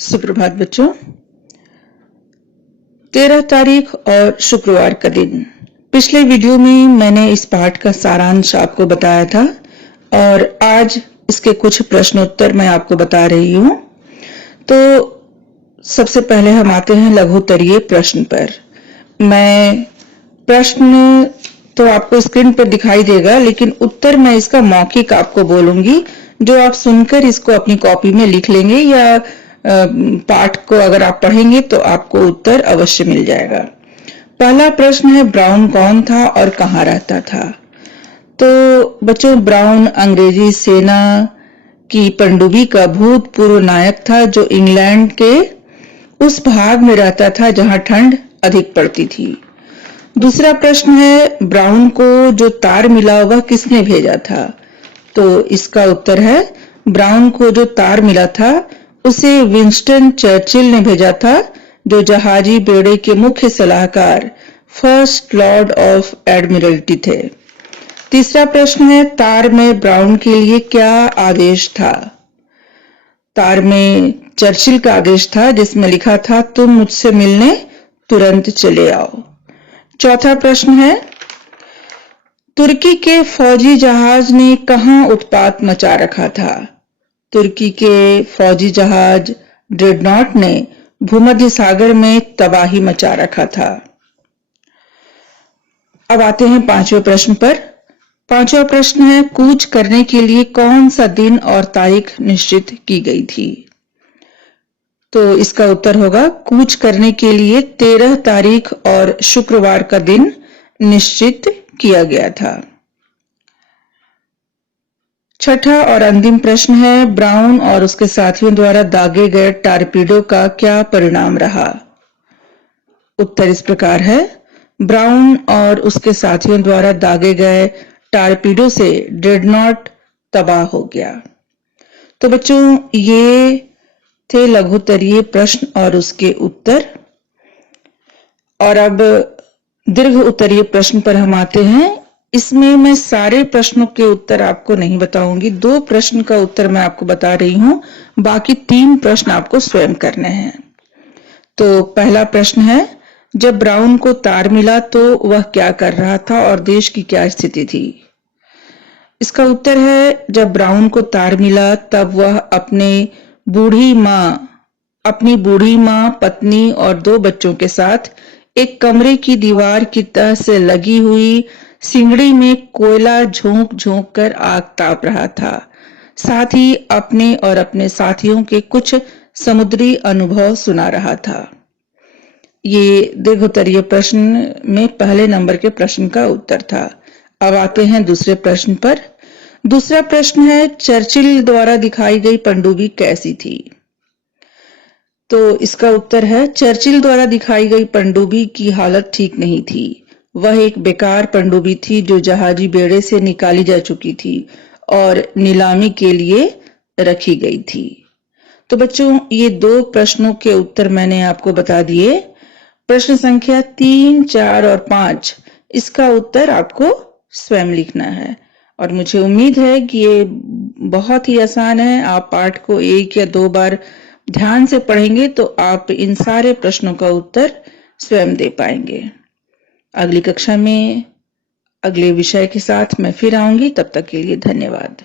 सुप्रभात बच्चों। 13 तारीख और शुक्रवार का दिन। पिछले वीडियो में मैंने इस पाठ का सारांश आपको बताया था और आज इसके कुछ प्रश्नोत्तर मैं आपको बता रही हूं। तो सबसे पहले हम आते हैं लघुत्तरीय प्रश्न पर। मैं प्रश्न तो आपको स्क्रीन पर दिखाई देगा, लेकिन उत्तर मैं इसका मौखिक आपको बोलूंगी, जो आप सुनकर इसको अपनी कॉपी में लिख लेंगे या पाठ को अगर आप पढ़ेंगे तो आपको उत्तर अवश्य मिल जाएगा। पहला प्रश्न है, ब्राउन कौन था और कहां रहता था? तो बच्चों, ब्राउन अंग्रेजी सेना की पनडुब्बी का भूतपूर्व नायक था जो इंग्लैंड के उस भाग में रहता था जहां ठंड अधिक पड़ती थी। दूसरा प्रश्न है, ब्राउन को जो तार मिला वह किसने भेजा था? तो इसका उत्तर है, ब्राउन को जो तार मिला था उसे विंस्टन चर्चिल ने भेजा था, जो जहाजी बेड़े के मुख्य सलाहकार फर्स्ट लॉर्ड ऑफ एडमिरल्टी थे। तीसरा प्रश्न है, तार में ब्राउन के लिए क्या आदेश था? तार में चर्चिल का आदेश था जिसमें लिखा था, तुम मुझसे मिलने तुरंत चले आओ। चौथा प्रश्न है, तुर्की के फौजी जहाज ने कहां उत्पात मचा रखा था? तुर्की के फौजी जहाज ड्रेडनॉट ने भूमध्य सागर में तबाही मचा रखा था। अब आते हैं पांचवें प्रश्न पर। पांचवा प्रश्न है, कूच करने के लिए कौन सा दिन और तारीख निश्चित की गई थी? तो इसका उत्तर होगा, कूच करने के लिए 13 तारीख और शुक्रवार का दिन निश्चित किया गया था। छठा और अंतिम प्रश्न है, ब्राउन और उसके साथियों द्वारा दागे गए टारपीडो का क्या परिणाम रहा? उत्तर इस प्रकार है, ब्राउन और उसके साथियों द्वारा दागे गए टारपीडो से ड्रेडनॉट तबाह हो गया। तो बच्चों, ये थे लघुत्तरीय प्रश्न और उसके उत्तर। और अब दीर्घ उत्तरीय प्रश्न पर हम आते हैं। इसमें मैं सारे प्रश्नों के उत्तर आपको नहीं बताऊंगी, 2 प्रश्न का उत्तर मैं आपको बता रही हूं, बाकी 3 प्रश्न आपको स्वयं करने हैं। तो पहला प्रश्न है, जब ब्राउन को तार मिला तो वह क्या कर रहा था और देश की क्या स्थिति थी? इसका उत्तर है, जब ब्राउन को तार मिला तब वह अपनी बूढ़ी माँ, पत्नी और 2 बच्चों के साथ एक कमरे की दीवार की तह से लगी हुई सिंगड़ी में कोयला झोंक झोंक कर आग ताप रहा था। साथ ही अपने और अपने साथियों के कुछ समुद्री अनुभव सुना रहा था। ये दीर्घोत्तरीय प्रश्न में पहले नंबर के प्रश्न का उत्तर था। अब आते हैं दूसरे प्रश्न पर। दूसरा प्रश्न है, चर्चिल द्वारा दिखाई गई पनडुब्बी कैसी थी? तो इसका उत्तर है, चर्चिल द्वारा दिखाई गई पनडुब्बी की हालत ठीक नहीं थी। वह एक बेकार पनडुब्बी थी जो जहाजी बेड़े से निकाली जा चुकी थी और नीलामी के लिए रखी गई थी। तो बच्चों, ये 2 प्रश्नों के उत्तर मैंने आपको बता दिए। प्रश्न संख्या 3, 4 और 5, इसका उत्तर आपको स्वयं लिखना है। और मुझे उम्मीद है कि ये बहुत ही आसान है। आप पाठ को 1 या 2 बार ध्यान से पढ़ेंगे तो आप इन सारे प्रश्नों का उत्तर स्वयं दे पाएंगे। अगली कक्षा में अगले विषय के साथ मैं फिर आऊंगी। तब तक के लिए धन्यवाद।